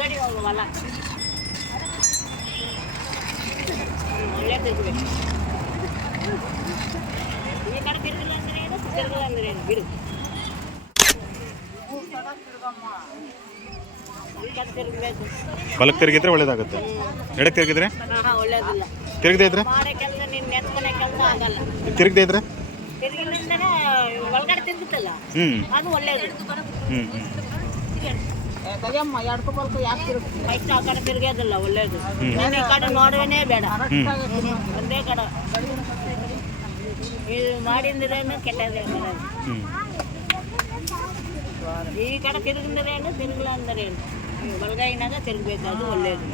ಕಡೆ ಹೋಗವಲ್ಲ ಒಳ್ಳೆ ತಿರ್ಗಬೇಕು. ಈ ಕಡೆ ತಿರುಗಿಲ್ಲ ಅಂದ್ರೆ ಏನು, ತಿರುಗಿಲ್ಲ ಅಂದ್ರೆ ಏನು ಬಿಡು. ಬಲಕ್ಕೆ ತಿರುಗಿದ್ರೆ ಒಳ್ಳೇದಾಗುತ್ತೆ, ಎಡಕ್ಕೆ ತಿರುಗಿದ್ರೆ ಒಳ್ಳೇದಿಲ್ಲ. ತಿರುಗದೇ ಇದ್ರೆ ಮಾಡೋ ಕೆಲಸ ನಿನ್ನ ನೆನ್ಕೊನೆ ಕೆಲಸ ಆಗಲ್ಲ. ತಿರುಗದೇ ಇದ್ರೆ ತಿರುಗಿಲ್ಲ ಅಂದ್ರೆ ಒಳಗಡೆ ತಿರುಗುತ್ತಲ್ಲ ಅದು ಒಳ್ಳೇದು. ಫಸ್ಟ್ ಆ ಕಡೆ ತಿರುಗೋದಿಲ್ಲ ಒಳ್ಳೇದು. ನಾನು ಈ ಕಡೆ ನೋಡುವನೇ ಬೇಡ, ಒಂದೇ ಕಡೆ ಇದು ಮಾಡಿದ್ರೇನು ಕೆಟ್ಟದೇನು. ಈ ಕಡೆ ತಿರುಗಿದ್ರೇನು ತಿರುಗಿಲ್ಲ ಅಂದ್ರೇನು, ಬಲಗೈನಾಗ ತಿರುಗಬೇಕು, ಅದು ಒಳ್ಳೇದು.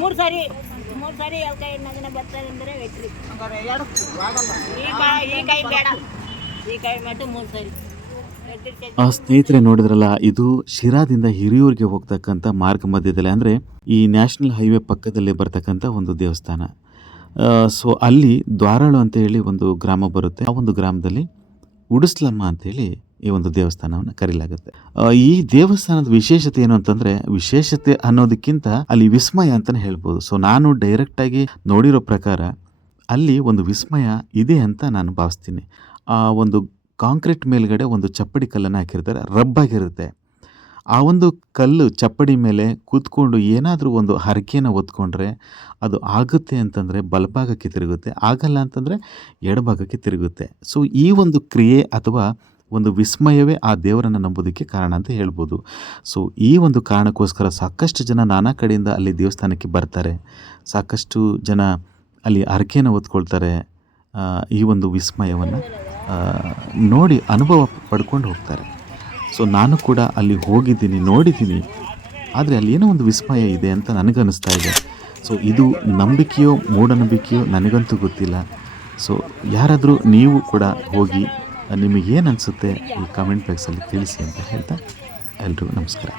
ಮೂರು ಸಾರಿ ಎಲ್ಕೈನಾಗನ ಬರ್ತಾರೆ ಅಂದರೆ ವೆಟ್ರಿ. ಈ ಕೈ ಬೇಡ, ಈ ಕೈ ಮಟ್ಟು 3 ಸಾರಿ. ಸ್ನೇಹಿತರೆ ನೋಡಿದ್ರಲ್ಲ, ಇದು ಶಿರಾದಿಂದ ಹಿರಿಯೂರಿಗೆ ಹೋಗ್ತಕ್ಕಂಥ ಮಾರ್ಗ ಮಧ್ಯದಲ್ಲಿ, ಅಂದರೆ ಈ ನ್ಯಾಷನಲ್ ಹೈವೇ ಪಕ್ಕದಲ್ಲಿ ಬರ್ತಕ್ಕಂಥ ಒಂದು ದೇವಸ್ಥಾನ. ಸೊ ಅಲ್ಲಿ ದ್ವಾರಾಳು ಅಂತ ಹೇಳಿ ಒಂದು ಗ್ರಾಮ ಬರುತ್ತೆ. ಆ ಒಂದು ಗ್ರಾಮದಲ್ಲಿ ಉಡಿಸ್ಲಮ್ಮ ಅಂತೇಳಿ ಈ ಒಂದು ದೇವಸ್ಥಾನವನ್ನು ಕರೀಲಾಗುತ್ತೆ. ಈ ದೇವಸ್ಥಾನದ ವಿಶೇಷತೆ ಏನು ಅಂತಂದ್ರೆ, ವಿಶೇಷತೆ ಅನ್ನೋದಕ್ಕಿಂತ ಅಲ್ಲಿ ವಿಸ್ಮಯ ಅಂತಾನೆ ಹೇಳ್ಬೋದು. ಸೊ ನಾನು ಡೈರೆಕ್ಟಾಗಿ ನೋಡಿರೋ ಪ್ರಕಾರ ಅಲ್ಲಿ ಒಂದು ವಿಸ್ಮಯ ಇದೆ ಅಂತ ನಾನು ಭಾವಿಸ್ತೀನಿ. ಆ ಒಂದು ಕಾಂಕ್ರೀಟ್ ಮೇಲ್ಗಡೆ ಒಂದು ಚಪ್ಪಡಿ ಕಲ್ಲನ್ನು ಹಾಕಿರ್ತಾರೆ, ರಬ್ಬಾಗಿರುತ್ತೆ. ಆ ಒಂದು ಕಲ್ಲು ಚಪ್ಪಡಿ ಮೇಲೆ ಕೂತ್ಕೊಂಡು ಏನಾದರೂ ಒಂದು ಹರಕೆಯನ್ನು ಹೊತ್ಕೊಂಡ್ರೆ ಅದು ಆಗುತ್ತೆ ಅಂತಂದರೆ ಬಲಭಾಗಕ್ಕೆ ತಿರುಗುತ್ತೆ, ಆಗಲ್ಲ ಅಂತಂದರೆ ಎಡಭಾಗಕ್ಕೆ ತಿರುಗುತ್ತೆ. ಸೊ ಈ ಒಂದು ಕ್ರಿಯೆ ಅಥವಾ ಒಂದು ವಿಸ್ಮಯವೇ ಆ ದೇವರನ್ನು ನಂಬೋದಕ್ಕೆ ಕಾರಣ ಅಂತ ಹೇಳ್ಬೋದು. ಸೊ ಈ ಒಂದು ಕಾರಣಕ್ಕೋಸ್ಕರ ಸಾಕಷ್ಟು ಜನ ನಾನಾ ಕಡೆಯಿಂದ ಅಲ್ಲಿ ದೇವಸ್ಥಾನಕ್ಕೆ ಬರ್ತಾರೆ, ಸಾಕಷ್ಟು ಜನ ಅಲ್ಲಿ ಹರಕೆಯನ್ನು ಹೊತ್ಕೊಳ್ತಾರೆ. ಈ ಒಂದು ವಿಸ್ಮಯವನ್ನು ನೋಡಿ ಅನುಭವ ಪಡ್ಕೊಂಡು ಹೋಗ್ತಾರೆ. ಸೊ ನಾನು ಕೂಡ ಅಲ್ಲಿ ಹೋಗಿದ್ದೀನಿ, ನೋಡಿದ್ದೀನಿ. ಆದರೆ ಅಲ್ಲಿ ಏನೋ ಒಂದು ವಿಸ್ಮಯ ಇದೆ ಅಂತ ನನಗನ್ನಿಸ್ತಾ ಇದೆ. ಸೊ ಇದು ನಂಬಿಕೆಯೋ ಮೂಢನಂಬಿಕೆಯೋ ನನಗಂತೂ ಗೊತ್ತಿಲ್ಲ. ಸೊ ಯಾರಾದರೂ ನೀವು ಕೂಡ ಹೋಗಿ ನಿಮಗೇನು ಅನಿಸುತ್ತೆ ಈ ಕಮೆಂಟ್ ಬಾಕ್ಸಲ್ಲಿ ತಿಳಿಸಿ ಅಂತ ಹೇಳ್ತಾ ಎಲ್ರಿಗೂ ನಮಸ್ಕಾರ.